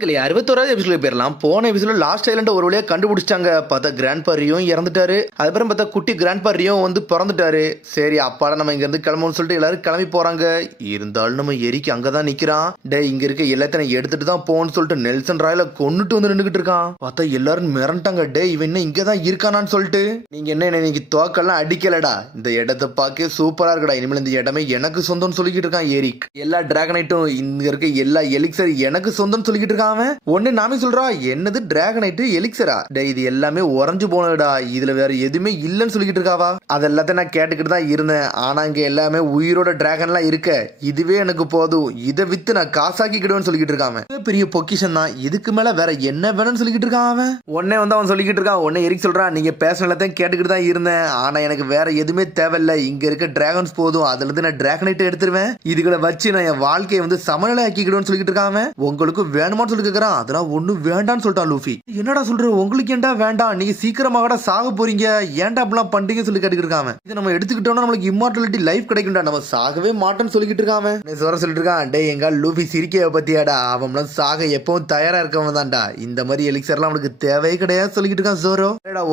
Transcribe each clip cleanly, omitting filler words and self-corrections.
மக்களே 61வது எபிசோட போயிடலாம். போன எபிசோட லாஸ்ட் ஐலண்ட் ஒரு வழியா கண்டுபிடிச்சிட்டாங்க. பார்த்தா கிராண்ட் பாரியும் இறந்துட்டாரு. அதுக்கப்புறம் பார்த்தா குட்டி கிராண்ட் பாரியும் வந்து பிறந்துட்டாரு. சரி அப்பாடா நம்ம இங்க இருந்து கிளம்பணும்னு சொல்லிட்டு எல்லாரும் கிளம்பி போறாங்க. இருந்தாலும் நம்ம எரிக்கு அங்கதான் நிக்கிறான். டே இங்க இருக்க எல்லாத்தையும் எடுத்துட்டு தான் போன்னு சொல்லிட்டு நெல்சன் ராயில கொன்னுட்டு வந்து நின்றுகிட்டு இருக்கான். பார்த்தா எல்லாரும் மிரண்டாங்க. டே இவன் என்ன இங்கதான் இருக்கானான்னு சொல்லிட்டு. நீங்க என்ன இன்னைக்கு தோக்கெல்லாம் அடிக்கலடா, இந்த இடத்தை பார்க்க சூப்பரா இருக்கடா, இனிமேல் இந்த இடமே எனக்கு சொந்தம்னு சொல்லிக்கிட்டு இருக்கான் எரிக். எல்லா டிராகனைட்டும் இங்க இருக்க எல்லா எலிக்சர் எனக்கு சொந்தம் சொல்லிக்கிட்டு இருக்கான். ஒன்னு நாமே சொல்றா, என்னது டிராகனைட் எலிக்சரா? டே இது எல்லாமே உறைஞ்சு போனதுடா, இதுல வேற எதுவுமே இல்லன்னு சொல்லிக்கிட்டு இருக்காவா. அதெல்லாத்தையும் நான் கேட்டுக்கிட்டு தான் இருந்தேன். ஆனா இங்க எல்லாமே உயிரோட டிராகன்லாம் இருக்க, இதுவே எனக்கு போதும், இதை வித்து நான் காசாக்கிடுவேன்னு சொல்லிக்கிட்டு இருக்கான். பெரிய பொக்கிஷன் தான், இதுக்கு மேல வேற என்ன வேணும்னு சொல்லிக்கிட்டு இருக்கான் அவன். உடனே வந்து அவன் சொல்லிக்கிட்டு இருக்கான். உடனே எரிக் சொல்றான், நீங்க பேசின எல்லாத்தையும் கேட்டுக்கிட்டு தான் இருந்தேன். ஆனா எனக்கு வேற எதுவுமே தேவையில்லை, இங்க இருக்க டிராகன்ஸ் போதும், அதுல இருந்து நான் டிராகனைட் எடுத்துருவேன், இதுகளை வச்சு நான் என் வாழ்க்கையை வந்து சமநிலை ஆக்கிக்கிடுவேன்னு சொல்லிக்கிட்டு இருக்கான். உங்களுக்கு வேணுமான்னு சொல்லி கேக்குறான். அதெல்லாம் ஒண்ணும் வேண்டான்னு சொல்லிட்டான் லூஃபி. என்னடா சொல்ற, உங்களுக்கு ஏன்டா வேண்டாம், நீங்க சீக்கிரமாக சாக போறீங்க, ஏன்டா அப்படிலாம் பண்றீங்க சொல்லி கேட்டுக்கிட்டு இருக்கான். இதை நம்ம எடுத்துக்கிட்டோம்னா நம்மளுக்கு இம்மார்டாலிட்டி லைஃப் கிடைக்கும்டா, நம்ம சாகவே மாட்டோம்னு சொல்லிக்கிட்டு இருக்கான். சொல்லிட்டு இருக்கான். டே எங்க லூஃபி சிரிக்க பத்தியாடா, அவன் சாக எப்பவும் தயாரா இருக்கவன் தான்டா, இந்த மாதிரி எலிக்சர்லாம் அவனுக்கு தேவையே கிடையாது சொல்லிக்கிட்டு இருக்கான் ஜோரோ.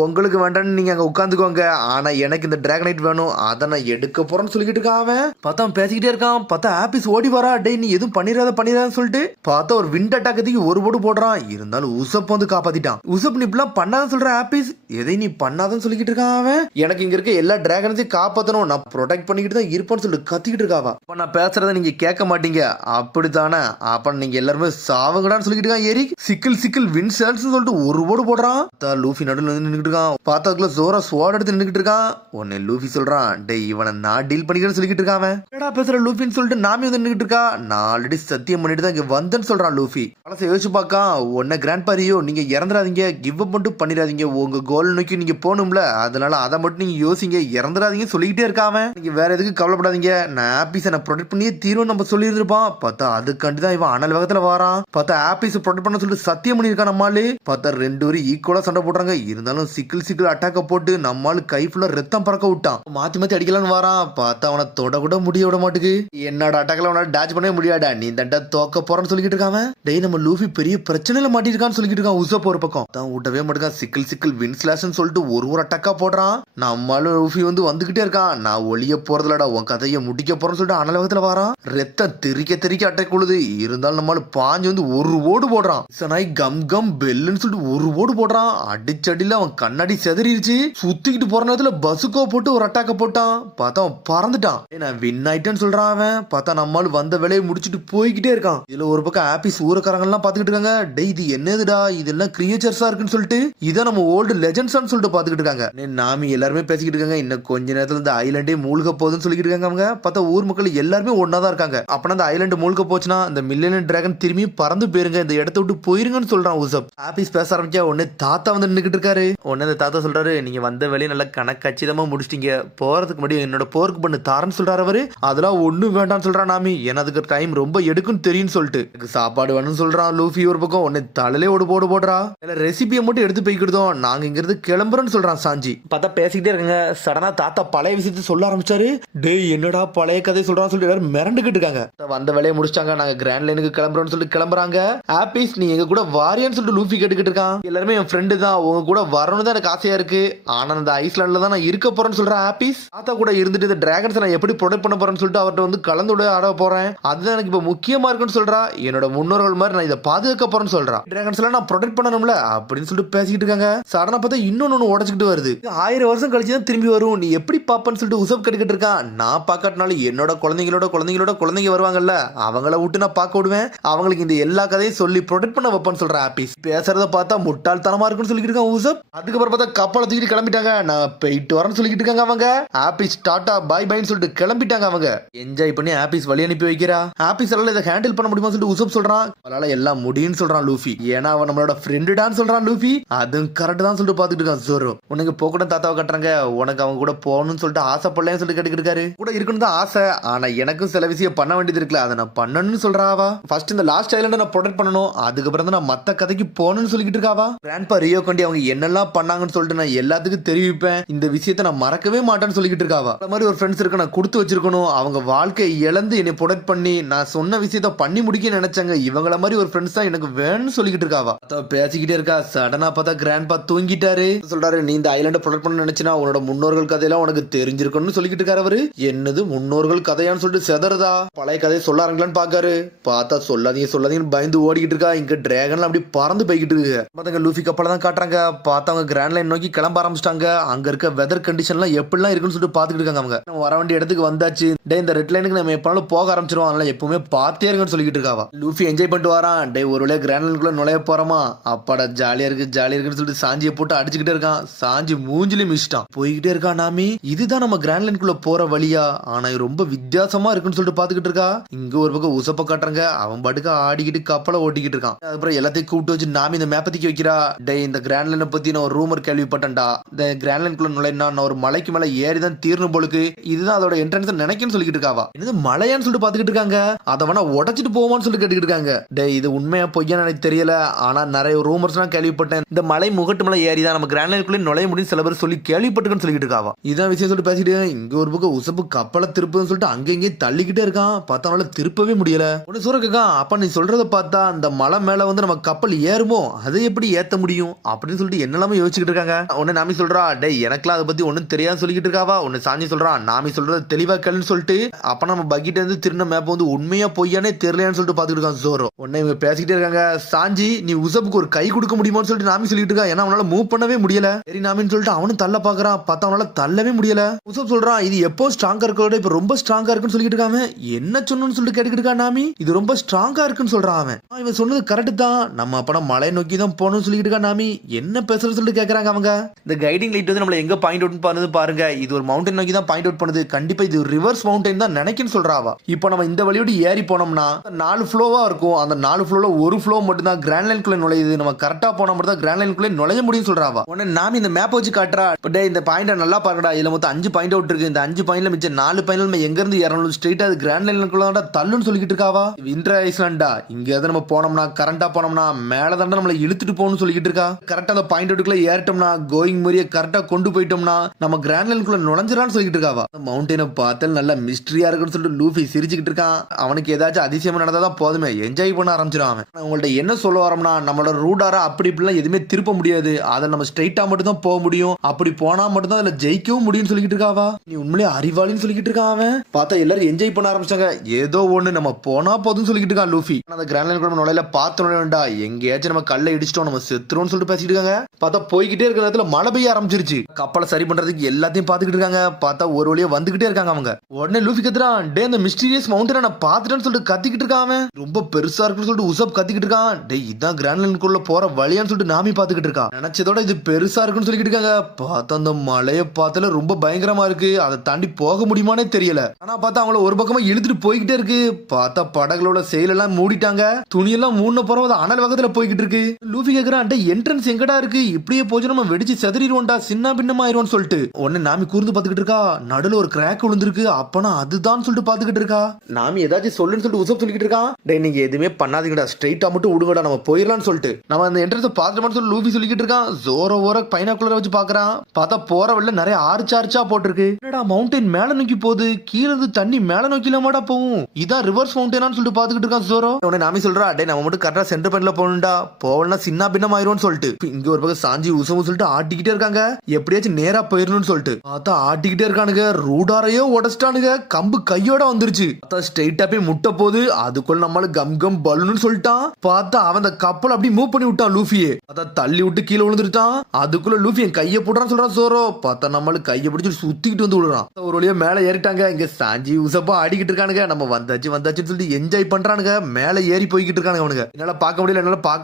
உங்களுக்கு வேண்டாம்னு நீங்க அங்க உட்காந்துக்கோங்க, ஆனா எனக்கு இந்த டிராகனைட் வேணும், அதை நான் எடுக்க போறேன்னு சொல்லிக்கிட்டு இருக்கான். பார்த்தா பேசிக்கிட்டே இருக்கான். பார்த்தா ஆபிஸ் ஓடி வரா. டே நீ எதுவும் பண்ணிடாதான்னு சொல்லிட்டு பார்த்தா ஒரு விண்ட் அட்டாக்கத்துக்கு ஒரு போடு போடுறான். இருந்தாலும் உசப் வந்து காப்பாத்திட்டான். உசப் நீ இப்பெல்லாம் பண்ணாதான் சொல்ற ஆபிஸ், எதை நீ பண்ணாதான் சொல்லிக்கிட்டு இருக்கான் அவன். எனக்கு இங்க இருக்க எல்லா டிராகன்ஸையும் காப்பாத்தணும், நான் ப்ரொடெக்ட் பண்ணிக்கிட்டு தான் இருப்பான்னு சொல்லிட்டு கத்திக்கிட்டு இருக்காவா. அப்ப நான் பேசுறத நீங்க கேட்க மாட்டீங்க அப்படித்தானே, அப்ப நீங்க எல்லாருமே சாவுங்கடான்னு சொல்லிக்கிட்டு இருக்கான். எரிக் சிக்கிள் வின்சல்ஸ் சொல்லிட்டு ஒரு போடு போடுறான். லூஃபி நடுவில் வந்து நின்றுட்டு இருக்கான். பார்த்தாக்குள்ள ஜோரா ஸ்வாட் எடுத்து நின்றுட்டு இருக்கான். உடனே லூஃபி சொல்றான், டே இவனை நான் டீல் பண்ணிக்கிறேன்னு சொல்லிக்கிட்டு இருக்கான். என்னடா பேசுற லூஃபின்னு சொல்லிட்டு நாமி வந்து நின்றுட்டு இருக்கா. நான் ஆல்ரெடி சத்தியம் பண்ணிட்டு தான் இங்க வந்தேன்னு சொல்றான் லூஃபி. பழச யோசிச்சு பார்க்க, உன்ன கிராண்ட் பாரியோ நீங்க இறந்துடாதீங்க, கிவ் அப் மட்டும் பண்ணிடாதீங்க, உங்க கோல் நோக்கி நீங்க போகணும்ல, அதனால அதை மட்டும் நீங்க யோசிங்க, இறந்துடாதீங்க சொல்லிக்கிட்டே இருக்காம. நீங்க வேற எதுக்கு கவலைப்படாதீங்க, நான் ஆபீஸை நான் ப்ரொடெக்ட் பண்ணியே தீர்வு நம்ம சொல்லி இருந்திருப்பான். பார்த்தா அதுக்காண்டி தான் இவன் அனல் வேகத்துல வாரான். பார்த்தா ஆபீஸ் ப்ரொடெக்ட் பண்ண சொல்லிட்டு சத்தியம் பண்ணிருக்கான் நம்மாலு. பார்த்தா ரெண்டு பேரும் ஈக்குவலா சண்டை போடுறாங்க. இருந்தாலும் சிக்கிள் அட்டாக்க போட்டு நம்மாலு கை ஃபுல்லா ரத்தம் பறக்க விட்டான். மாத்தி அடிக்கலான்னு வாரான். பார்த்தா அவனை தொட கூட முடிய விட மாட்டுக்கு. என்னோட அட்டாக்கல அவனால டாச் பண்ணவே முடியாடா, நீ தண்டா தோக்க போறன்னு சொல்லிக்கிட்டு இருக்காங்க. டேய் நம்ம லூஃபி பெரிய பிரச்சனையில மாட்டிருக்கான்னு சொல்லிக்கிட்டு இருக்கான். உசப் ஒரு பக்கம் தான் விடவே மாட்டேங்கான். சிக்கிள் வின்ஸ்லாஷ்னு சொல்லிட்டு ஒரு அட்டாக்கா போடுறான். நம்மால லூஃபி வந்து வந்துகிட்டே இருக்கான். நான் ஒளிய போறதுலடா, உன் கதையை முடிக்க போறேன்னு சொல்லிட்டு அனலகத்துல வாரான். ரத்தம் தெறிக்க அட்டாக் கொள்ளுது. இருந்தாலும் நம்மால பாஞ்சு வந்து ஒரு ஓடு போடுறான். சனாய் கம் பெல்லுன்னு சொல்லிட்டு ஒரு ஓடு போடுறான். அடிச்சடியில அவன் கண்ணாடி செதறிடுச்சு. சுத்திக்கிட்டு போற நேரத்துல பசுக்கோ போட்டு ஒரு அட்டாக்க போட்டான். பார்த்தா அவன் பறந்துட்டான். நான் வின் ஆயிட்டேன்னு சொல்றான் அவன். பார்த்தா நம்மால வந்த வேலையை முடிச்சுட்டு போய்கிட்டே இருக்கான். இதுல ஒரு பக்கம் ஆபீஸ் ஊரக்காரங்க எல்லாம் பாத்துக்கிட்டு இருக்காங்க. டேய் இது என்னதுடா, இதெல்லாம் கிரியேச்சர்ஸா இருக்குன்னு சொல்லிட்டு இதை நம்ம ஓல்டு லெஜெண்ட்ஸ்னு சொல்லிட்டு பாத்துக்கிட்டு இருக்காங்க. நாமி எல்லாருமே பேசிக்கிட்டு இருக்காங்க. இன்னும் கொஞ்ச நேரத்துல இந்த ஐலண்டே மூழ்க போகுதுன்னு சொல்லிக்கிட்டு இருக்காங்க அவங்க. பார்த்தா ஊர் மக்கள் எல்லாருமே ஒன்னாதான் இருக்காங்க. அப்பனா அந்த ஐலண்ட் மூழ்க போச்சுன்னா இந்த மில்லியன் டிராகன் திரும்பி பறந்து போயிருங்க, இந்த இடத்த விட்டு போயிருங்கன்னு சொல்றான் உசப். ஆபீஸ் பேச ஆரம்பிச்சா உடனே தாத்தா வந்து நின்னுக்கிட்டு இருக்காரு. உடனே அந்த தாத்தா சொல்றாரு, நீங்க வந்த வேலையை நல்லா கணக்கச்சிதமா முடிச்சிட்டீங்க, போறதுக்கு முன்னாடி என்னோட போருக்கு பண்ணு தாரன்னு சொல்றாரு அவரு. அதெல்லாம் ஒண்ணும் வேண்டாம்னு சொல்றான் நாமி, ஏன்னா அதுக்கு டைம் ரொம்ப எடுக்குன்னு தெரியும் சொல்லிட்டு. சாப்பாடு வேணும்னு சொல்றான் லூஃபி ஒரு பக்கம். உடனே தலையிலே ஒரு போடு போடுறா. ரெசிபியை மட்டும் எடுத்து போய்க்கிட்டோம், நாங்க இங்க இருந்து கிளம்புறோம்னு சொல்றான் சாஞ்சி. பார்த்தா பேசிக்கிட்டே இருக்காங்க. சடனா தாத்தா பழைய விஷயத்தை சொல்ல ஆரம்பிச்சாரு. டேய் என்னடா பழைய கதை சொல்றான்னு சொல்லிட்டு எல்லாரும் மிரண்டுகிட்டு இருக்காங்க. வந்த வேலையை முடிச்சிட்டாங்க, நாங்க கிராண்ட் லைனுக்கு கிளம்புறோம்னு சொல்லிட்டு கிளம்புறாங்க. ஆபீஸ் நீ எங்க கூட வாரியான்னு சொல்லிட்டு லூஃபி கேட்டுக்கிட்டு இருக்கான். எல்லாருமே என் ஃப்ரெண்டு தான், உங்க கூட வரணும்னு தான் எனக்கு ஆசையா இருக்கு, ஆனா அந்த ஐஸ்லாண்ட்ல தான் நான் இருக்க போறேன்னு சொல்றேன் ஆபீஸ். தாத்தா கூட இருந்துட்டு இந்த டிராகன்ஸ் நான் எப்படி ப்ரொடெக்ட் பண்ண போறேன்னு சொல்லிட்டு அவர்கிட்ட வந்து கலந்துட ஆட போறேன், அதுதான் எனக்கு இப்ப முக்கியமா இருக்குன்னு சொல்றா. என்னோட முன்னோர்கள் மாதிரி நான் இதை பாதுகாக்க போறேன்னு சொல்றான். டிராகன்ஸ் எல்லாம் நான் ப்ரொடெக்ட் பண்ணணும்ல அப்படின்னு சொல்லிட்டு பேசிக்கிட்டு இருக்காங்க. சடனா பார்த்தா இன்னொன்னு உடச்சுக்கிட்டு வருது. 1000 வருஷம் கழிச்சு தான் திரும்பி வரும், நீ எப்படி பாப்பன்னு சொல்லிட்டு உசப் கேட்டுக்கிட்டு இருக்கான். நான் பாக்காட்டினாலும் என்னோட குழந்தைங்க வருவாங்கல்ல, அவங்கள விட்டு நான் பார்க்க விடுவேன், அவங்களுக்கு இந்த எல்லா கதையும் சொல்லி ப்ரொடெக்ட் பண்ண வைப்பேன்னு சொல்ற ஆபீஸ். பேசுறத பார்த்தா முட்டாள்தனமா இருக்குன்னு சொல்லிட்டு இருக்கான் உசப். அதுக்கப்புறம் பார்த்தா கப்பலை தூக்கிட்டு கிளம்பிட்டாங்க. நான் போயிட்டு வரேன்னு சொல்லிட்டு இருக்காங்க அவங்க. ஆபீஸ் டாடா பாய் பைன்னு சொல்லிட்டு கிளம்பிட்டாங்க அவங்க. என்ஜாய் பண்ணி ஆபீஸ் வழி அனுப்பி வைக்கிறா. ஆபீஸ் எல்லாம் இதை ஹேண்டில் பண்ண முடியுமா சொல்லிட்டு உசப் சொல்றான். அதனால எல்லாம் முடியும்னு சொல்றான் லூஃபி, ஏன்னா அவன் நம்மளோட ஃப்ரெண்டுடான்னு சொல்றான் லூஃபி. அதுவும் கரெக்ட் தான் சொல்லிட்டு பாத்துட்டு இருக்கான் ஜோரோ. உனக்கு போக்கட்டும் தாத்தாவை கட்டுறாங்க, உனக்கு அவங்க கூட போகணும்னு சொல்லிட்டு ஆசைப்படலன்னு சொல்லிட்டு கேட்டுக்கிட்டு இருக்காரு. கூட இருக்கணும் தான் ஆசை, ஆனா எனக்கும் சில விஷயம் பண்ண வேண்டியது இருக்குல்ல, அதை நான் பண்ணணும்னு சொல்றாவா. ஃபர்ஸ்ட் இந்த லாஸ்ட் ஐலண்ட நான் ப்ரொடெக்ட் பண்ணணும், அதுக்கப்புறம் தான் நான் மத்த கதைக்கு போகணும்னு சொல்லிக்கிட்டு இருக்காவா. கிராண்ட்பா ரியோ கண்டி அவங்க என்னெல்லாம் பண்ணாங்கன்னு சொல்லிட்டு நான் எல்லாத்துக்கும் தெரிவிப்பேன், இந்த விஷயத்தை நான் மறக்கவே மாட்டேன்னு சொல்லிக்கிட்டு இருக்காவா. அந்த மாதிரி ஒரு ஃப்ரெண்ட்ஸ் இருக்க நான் கொடுத்து வச்சிருக்கணும், அவங்க வாழ்க்கையை இழந்து என்னை ப்ரொடெக்ட் பண்ணி நான் சொன்ன விஷயத்த பண்ணி முடிக்க நினைச்சாங்க, இவங்கள மாதிரி ஒரு ஃப்ரெண்ட்ஸ் தான் எனக்கு வேணும்னு சொல்லிக்கிட்டு இருக்காவா. பேசிக்கிட்டே இருக்கா. சடனா பார்த்தா கிராண்ட்பா தூங்கிட்டாரு. சொல்றாரு, நீ இந்த ஐலாண்டை ப்ரொடெக்ட் பண்ண நினைச்சினா உன்னோட முன்னோர்கள் கதையெல்லாம் உனக்கு தெரிஞ்சிருக்கும்னு சொல்லிக்கிட்டு இருக்காரு அவரு. என்னது முன்னோர்கள் கதையான்னு சொல்லிட்டு செதறதா. பழைய கதையை சொல்லாருங்களான்னு பாக்காரு. பார்த்தா சொல்லாதீங்கன்னு பயந்து ஓடிக்கிட்டு இருக்கா. இங்க டிராகன்ல அப்படி பறந்து போய்கிட்டு இருக்கு. பார்த்தா லூஃபி கப்பலை தான் காட்டுறாங்க. பார்த்தா அவங்க கிராண்ட் லைன் நோக்கி கிளம்ப ஆரம்பிச்சிட்டாங்க. அங்க இருக்க வெதர் கண்டிஷன்லாம் எப்படிலாம் இருக்குன்னு சொல்லிட்டு பாத்துக்கிட்டு இருக்காங்க. அவங்க வர வேண்டிய இடத்துக்கு வந்தாச்சு. டே இந்த ரெட் லைனுக்கு நம்ம எப்பனாலும் போக ஆரம்பிச்சிருவோம். அதனால எப்பவுமே பார்த்தே இருக்குன்னு சொல்லிட்டு இருக்காவா. லூஃபி என்ஜாய் பண்ணிட்டு வரான். டே ஒரு வழியா கிராண்ட் லைனுக்குள்ள நுழைய போறோமா, அப்பாடா ஜாலியா இருக்குன்னு சொல்லிட்டு சாஞ்சியை போட்டு அடிச்சுக்கிட்டே இருக்கான். சாஞ்சி மூஞ்சிலே மிச்சிட்டான். போய்கிட்டே இருக்கான். நாமி இதுதான் நம்ம கிராண்ட் லைனுக்குள்ள போற வழியா, ஆனா ரொம்ப வித்தியாசமா இருக்குன்னு சொல்லிட்டு பாத்துக்கிட்டு இருக்கா. இங்க ஒரு பக்கம் உசப்ப காட்டுறாங்க. அவன் பாட்டுக்கு ஆடிக்கிட்டு கப்பலை ஓட்டிக்கிட்டு இருக்கான். அதுக்கப்புறம் எல்லாத்தையும் கூப்பிட்டு வச்சு நாமி இந்த மேப்பை தூக்கி வைக்கிறா. டே இந்த கிராண்ட் லைனை பத்தி நான் ஒரு ரூமர் கேள்விப்பட்டேன்டா. இந்த கிராண்ட் லைனுக்குள்ள நுழைனா நான் ஒரு மலைக்கு மேல ஏறி தான் தீர்ணும் போலுக்கு. இதுதான் அதோட என்ட்ரன்ஸ் நினைக்கன்னு சொல்லிட்டு இருக்காவா. இது மலையான்னு சொல்லிட்டு பாத்துக்கிட்டு இருக்காங்க. அதை வேணா உடைச்சிட்டு போவான்னு சொல்லி கேட்டுக்கிட்டு இருக்காங்க. டே இது உண்மையா பொய்யான்னு எனக்கு தெரியல, ஆனா நிறைய ரூமர்ஸ் நான் கேள்விப்பட்டேன். இந்த மலை முகட்டு மலை ஏறி தான் நம்ம கிராண்ட் லைனுக்குள்ள நுழைய முடியும் சில பேர் சொல்லி கேள்விப்பட்டுன்னு சொல்லிட்டு இருக்காவா. இதான் விஷயம் சொல்லிட்டு பேசிட்டு இங்க ஒரு பக்கம் உசப்பு கப்பலை திருப்புன்னு சொல்லிட்டு அங்கங்கே தள்ளிக்கிட்டே இருக்கான். பார்த்தா திருப்பவே முடியல. ஒன்னு சொல்றக்கா, அப்ப நீ சொல்றத பார்த்தா அந்த மலை மேல வந்து நம்ம கப்பல் ஏறுமோ, அதை எப்படி ஏத்த முடியும் அப்படின்னு சொல்லிட்டு என்னெல்லாம யோசிச்சுக்கிட்டு இருக்காங்க. ஒன்னு நாமி சொல்றா, டே எனக்குலாம் அதை பத்தி ஒன்னும் தெரியாது சொல்லிக்கிட்டு இருக்காவா. ஒன்னு சாஞ்சி சொல்றான், நாமி சொல்றது தெளிவா கேளுன்னு சொல்லிட்டு. அப்ப நம்ம பக்கிட்ட இருந்து திருந்த மேப் வந்து உண்மையா பொய்யானே தெரியலையான்னு சொல்லிட்டு பாத்துக்கிட்டு இருக்கான் ஜோரோ. உடனே இவங்க பேசிக்கிட்டே இருக்காங்க. சாஞ்சி நீ உசப்புக்கு ஒரு கை கொடுக்க முடியுமான்னு சொல்லிட்டு நாமி சொல்லிட்டு இருக்கா. ஏன்னா அவனால மூவ் பண்ணவே முடியல. சரி நாமின்னு சொல்லிட்டு அவனும் தள்ள பாக்குறான். பார்த்தா அவனால தள்ளவே முடியல. உசப் சொல்றான், இது எப்போ ஸ்ட்ராங்கா இருக்கோட இப்ப ரொம்ப ஸ்ட்ராங்கா இருக்குன்னு சொல்லிட்டு இருக்காம. என்ன சொன்னு சொல்லிட்டு கேட்டுக்கிட்டு இருக்கா நாமி. இது ரொம்ப ஸ்ட்ராங்கா இருக்குன்னு சொல்றான் அவன். இவன் சொன்னது கரெக்ட் தான், நம்ம அப்பனா மலை நோக்கி தான் போகணும்னு சொல்லிட்டு இருக்கா நாமி. என்ன பேசுறது சொல்லிட்டு கேக்குறாங்க அவங்க. இந்த கைடிங் லைட் வந்து நம்மள எங்க பாயிண்ட் அவுட் பண்ணுது பாருங்க. இது ஒரு மவுண்டன் நோக்கி தான் பாயிண்ட் அவுட் பண்ணுது. கண்டிப்பா இது ரிவர்ஸ் மவுண்டன் தான் நினைக்குன்னு சொல்றாவா. இப்போ நம்ம இந்த வழியோட ஏறி போனோம்னா 4 ஃப்ளோவா இருக்கும். அந்த 4 ஃப்ளோல ஒரு ஃப்ளோ மட்டும் தான் கிராண்ட் லைனுக்குள்ள நுழையுது. நம்ம கரெக்டா போனா மட்டும் தான் கிராண்ட் லைனுக்குள்ள நுழைய முடியும் சொல்றாவா. உடனே நாமி இந்த மேப் வச்சு காட்டுறா. டே இந்த பாயிண்ட் நல்லா பாருடா, இதுல மொத்தம் 5 பாயிண்ட் அவுட் இருக்கு. இந்த 5 பாயிண்ட்ல மிச்சம் 4 பாயிண்ட்ல நம்ம எங்க இருந்து ஏறணும் ஸ்ட்ரைட்டா அது கிராண்ட் லைனுக்குள்ள தள்ளுன்னு சொல்லிட்டு இருக்காவா. விண்டர் ஐஸ்லாண்டா இங்க எதை நம்ம போனோம்னா கரண்டா போனோம்னா மேல தாண்டா நம்மள இழுத்துட்டு போகணும்னு சொல்லிட்டு இருக்கா. கரெக்டா அந்த பாயிண்ட் அவுட்டுக்குள்ள ஏறிட்டோம்னா கோயிங் முறைய கரெக்டா கொண்டு போயிட்டோம்னா நம்ம கிராண்ட் லைனுக்குள்ள நுழைஞ்சிரான்னு சொல்லிட்டு இருக்காவா. மவுண்டனை பார்த்தால் நல்லா மிஸ்டரியா இருக்குன்னு சொல்லிட்டு லூஃபி சிரிச்சுக்கிட்டு இருக்கான். அவனுக்கு ஏதாச்சும் அதிசயம் நடந்தாதான் போதுமே என்ஜாய் பண்ண ஆரம்பிச்சிடும் அவன். உங்கள்ட்ட என்ன சொல்ல வரோம்னா நம்மளோட ரூடாரா அப்படி இப்படிலாம் எதுவுமே திருப்ப முடியாது. அதை நம்ம ஸ்ட்ரைட்டா மட்டும் தான் போக முடியும். அப்படி போனா மட்டும் தான் அதுல ஜெயிக்கவும் முடியும்னு சொல்லிட்டு இருக்காவா. நீ உண்மையிலே அறிவாளின்னு சொல்லிட்டு இருக்கான் அவன். பார்த்தா எல்லாரும் என்ஜாய் பண்ண ஆரம்பிச்சாங்க. ஏதோ ஒண்ணு நம்ம போனா போதும்னு சொல்லிட்டு இருக்கான் லூஃபி. அந்த கிராண்ட் லைன் கூட நுழையில பார்த்து வேண்டா, எங்கேயாச்சும் நம்ம கல்லை இடிச்சிட்டோம் நம்ம செத்துறோம்னு சொல்லிட்டு பேசிட்டு இருக்காங்க. பார்த்தா போய்கிட்டே இருக்கிற இடத்துல மழை பெய்ய ஆரம்பிச்சிருச்சு. கப்பலை சரி பண்றதுக்கு எல்லாத்தையும் பாத்துக்கிட்டு இருக்காங்க. பார்த்தா ஒரு வழியா வந்துகிட்டே இருக்காங்க அவங்க. உடனே லூஃபி கத்துறான், டே இந்த மிஸ்டீரியஸ் மவுண்டனை நான் பாத்துட்டேன்னு சொல்லிட்டு கத்திக்கிட்டு இருக்கான் அவன். ரொம்ப பெருசா இருக்குன்னு சொல்லிட்டு உசப் கத்திக்கிட்டு இருக்கான். டே இதான் கிராண்ட் லைனுக்குள்ள போற வழியான்னு சொல்லிட்டு நாமி பாத்துக்கிட்டு இருக்கான். நினைச்சதோட இது பெருசா இருக்குன்னு சொல்லிட்டு இருக்காங்க. பார்த்தா அந்த மலையை பார்த்தால ரொம்ப பயங்கரமா இருக்கு. அதை தாண்டி போக முடியுமானே தெரியல. ஆனா பார்த்தா அவங்கள ஒரு பக்கமா இழுத்துட்டு போய்கிட்டே இருக்கு. பார்த்தா படகளோட செயல் எல்லாம் மூடிட்டாங்க. துணியெல்லாம் மூணு போறது அனல் வகத்துல போய்கிட்டு இருக்கு. லூஃபி கேக்குறான், டே என்ட்ரன்ஸ் எங்கடா இருக்கு, இப்படியே போச்சு நம்ம வெடிச்சு செதறிடுவோம்டா, சின்ன பின்னமாயிருவோம்னு சொல்லிட்டு. உடனே நாமி கூர்ந்து பாத்துக்கிட்டு இருக்கா. நடுல ஒரு கிராக் விழுந்திருக்கு. அப்பனா அதுதான் சொல்லிட்டு பாத்துக்கிட்டு இருக்கா. நாமி ஏதாச்சும் சொல்லுன்னு சொல்லிட்டு உசப் சொல்லிக்கிட்டு இருக்கான். டே நீங்க எதுவுமே பண்ணாதீங்கடா, ஸ்ட்ரைட்டா மட்டும் விடுங்கடா, நம்ம போயிடலாம்னு சொல்லிட்டு நம்ம அந்த என்ட்ரன்ஸ் பாத்துட்டோம்னு சொல்லி லூஃபி சொல்லிக்கிட்டு இருக்கான். ஜோரோ ஓர பைனாக்குலரை வச்சு பாக்குறான். பார்த்தா போற வழியில நிறைய ஆர்ச்சா போட்டிருக்கு. என்னடா மவுண்டன் மேல நோக்கி போகுது, கீழே இருந்து தண்ணி மேல நோக்கி இல்லாமடா போகும், இதான் ரிவர்ஸ் மவுண்டனான்னு சொல்லிட்டு பாத்துக்கிட்டு இருக்கான் ஜோரோ. உடனே நாமி சொல்றா, டே நம்ம மட்டும் கரெக்டா சென்டர் பாயிண்ட்ல போகணும்டா, போகலன்னா சின்ன பின்னம் ஆயிரும்னு சொல்லிட்டு இங்க ஒரு பக்கம் சாஞ்சி உசவும் சொல்லிட்டு ஆட்டிக்கிட்டே இருக்காங்க. எப்படியாச்சும் நேரா போயிடணும்னு சொல்லிட்டு பார்த்தா ஆட்டிக்கிட்டே இருக்கானுங்க. ரூடாரையோ உடச்சிட்டானுங்க. கம்பு கையோட வந்துருச்சு. பார்த்தா ஸ்ட்ரைட்டா போய் முட்ட போது அதுக்குள்ள நம்மள கம் பலூன்னு சொல்லிட்டான். பார்த்தா அவன் அந்த கப்பல் அப்படி மூவ் பண்ணி விட்டான் லூஃபியே. பார்த்தா தள்ளி விட்டு கீழே விழுந்துட்டான். அதுக்குள்ள லூஃபி என் கையை போடுறான்னு சொல்றான் ஜோரோ. பார்த்தா நம்மளுக்கு கையை பிடிச்சி சுத்திக்கிட்டு வந்து விடுறான். ஒரு வழியா மேல ஏறிட்டாங்க. இங்க சாஞ்சி உசப்பா ஆடிக்கிட்டு இருக்கானுங்க. நம்ம வந்தாச்சுன்னு சொல்லிட்டு என்ஜாய் பண்றானுங்க. மேல ஏறி போய்கிட்டு இருக்கானுங்க. அவனுங்க என்னால பார்க்க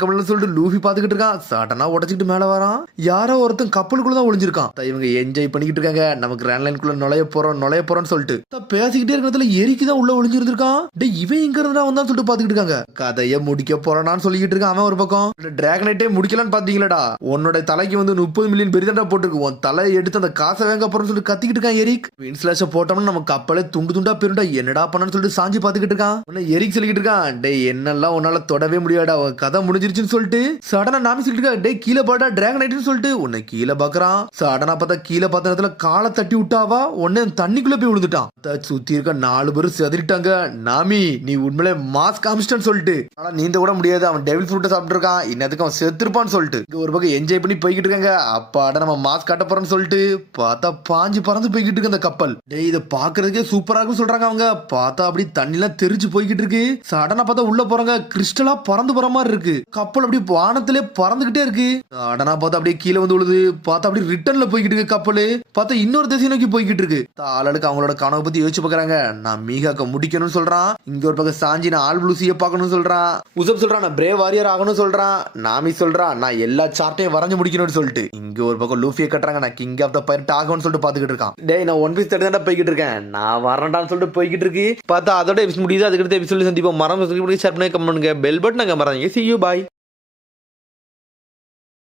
முடியலன்னு சொல்லிட்டு லூஃபி பாத்துக்கிட்டு இருக்கான். சடனா உடச்சிட்டு மேல வரான். யாரோ ஒருத்தன் கப்பலுக்குள்ள தான் ஒளிஞ்சிருக்கான். இவங்க என்ஜாய் பண்ணிக்கிட்டு இருக்காங்க. நம்ம கிராண்ட் லைனுக்குள்ள நுழைய போறோம்னு சொல்லிட்டு பேசிக்கிட்டே இருக்கிறதுல எரிக்குதான் உள்ள ஒளிஞ்சிருக்கான். டே இவன் எங்க இருந்தா வந்தான்னு சொல்லிட்டு பாத்துக்கிட்டு இருக்காங்க. கதையை முடிக்க போறான்னு சொல்லிட்டு இருக்கான் அவன் ஒரு பக்கம். டிராகனைட்டே முடிக்கலான்னு பாத்தீங்களா, உன்னோட தலைக்கு வந்து 30 மில்லியன் பெரிதாண்டா போட்டுருக்கு, உன் தலை எடுத்து அந்த காசை வேங்க போறோம்னு சொல்லிட்டு கத்திக்கிட்டு இருக்கான் எரிக். வின்ஸ்லாஷ போட்டோம்னா நம்ம கப்பலே துண்டு துண்டா போயிருண்டா, என்னடா பண்ணு சொல்லிட்டு சாஞ்சி பாத்துக்கிட்டு இருக்கான். எரிக் சொல்லிட்டு இருக்கான், டே என்னெல்லாம் உன்னால தொடவே முடியாடா, கதை முடிஞ்சிருச்சுன்னு சொல்லிட்டு சடனா நாமி சொல்லிட்டு இருக்கா, டே கீழே பாடா டிராகனைட்னு சொல்லிட்டு உன்னை கீழே பாக்குறான். சடனா பார்த்தா கீழே பார்த்த இடத்துல காலை தட்டி விட்டாவா, உடனே தண்ணிக்குள்ள போய் விழுந்துட்டான். சுத்தி இருக்க 4 பேரும் செதறிட்டாங்க. நாமி நீ உண்மையிலே மாஸ் காமிச்சிட்டன்னு சொல்லிட்டு ஆனா நீந்த கூட முடியாது, அவன் டெவில் ஃப்ரூட்டை சாப்பிட்டு இருக்கான், இன்னதுக்கு அவன் செத்துருப்பான்னு சொல்லிட்டு இங்க ஒரு பக்கம் என்ஜாய் பண்ணி போய்கிட்டு இருக்காங்க. அப்பாட நம்ம மாஸ் காட்ட போறோம்னு சொல்லிட்டு பார்த்தா பாஞ்சு பறந்து போய்கிட்டு இருக்கு அந்த கப்பல். டேய் இதை பாக்குறதுக்கே சூப்பரா இருக்கும் சொல்றாங்க அவங்க. பார்த்தா அப்படி தண்ணி எல்லாம் தெரிச்சு போய்கிட்டு இருக்கு. சடனா பார்த்தா உள்ள போறாங்க, கிறிஸ்டலா பறந்து போற மாதிரி இருக்கு. கப்பல் அப்படி வானத்திலே பறந்துகிட்டே இருக்கு. சடனா பார்த்தா அப்படியே கீழே வந்து விழுது. பார்த்தா அப்படி ரிட்டர்ன்ல போய்கிட்டு இருக்கு கப்பல். பார்த்தா இன்னொரு திசை நோக்கி போய்கிட்டு இருக்கு. ஆளுக்கு அவங்களோட கனவை பத்தி யோசிச்சு பாக்குறாங்க. நான் மீகாக்க முடிக்கணும்னு சொல்றான். இங்க ஒரு பக்கம் சாஞ்சி நான் ஆல் ப்ளூசிய பார்க்கணும்னு சொல்றான். உசப் சொல்றான் நான் பிரேவ் வாரியர் ஆகணும்னு சொல்றான். நாமி சொல்றான் நான் எல்லா சார்ட்டையும் வரைஞ்சு முடிக்கணும்னு சொல்லிட்டு இங்க ஒரு பக்கம் லூஃபியை கட்டுறாங்க. நான் கிங் ஆஃப் த பைரட் ஆகும்னு சொல்லிட்டு பாத்துக்கிட்டு இருக்கான். டேய் நான் ஒன் பீஸ் தேடி தான் போய்கிட்டு இருக்கேன், நான் வரேன்டான்னு சொல்லிட்டு போய்கிட்டு இருக்கு. பார்த்தா அதோட எபிசோட் முடியுது. அதுக்கு அடுத்த எபிசோட் சந்திப்போம். மரம் ஷேர் பண்ணி கமெண்ட் பண்ணுங்க. பெல் பட்டன் மறந்துங்க. see you bye.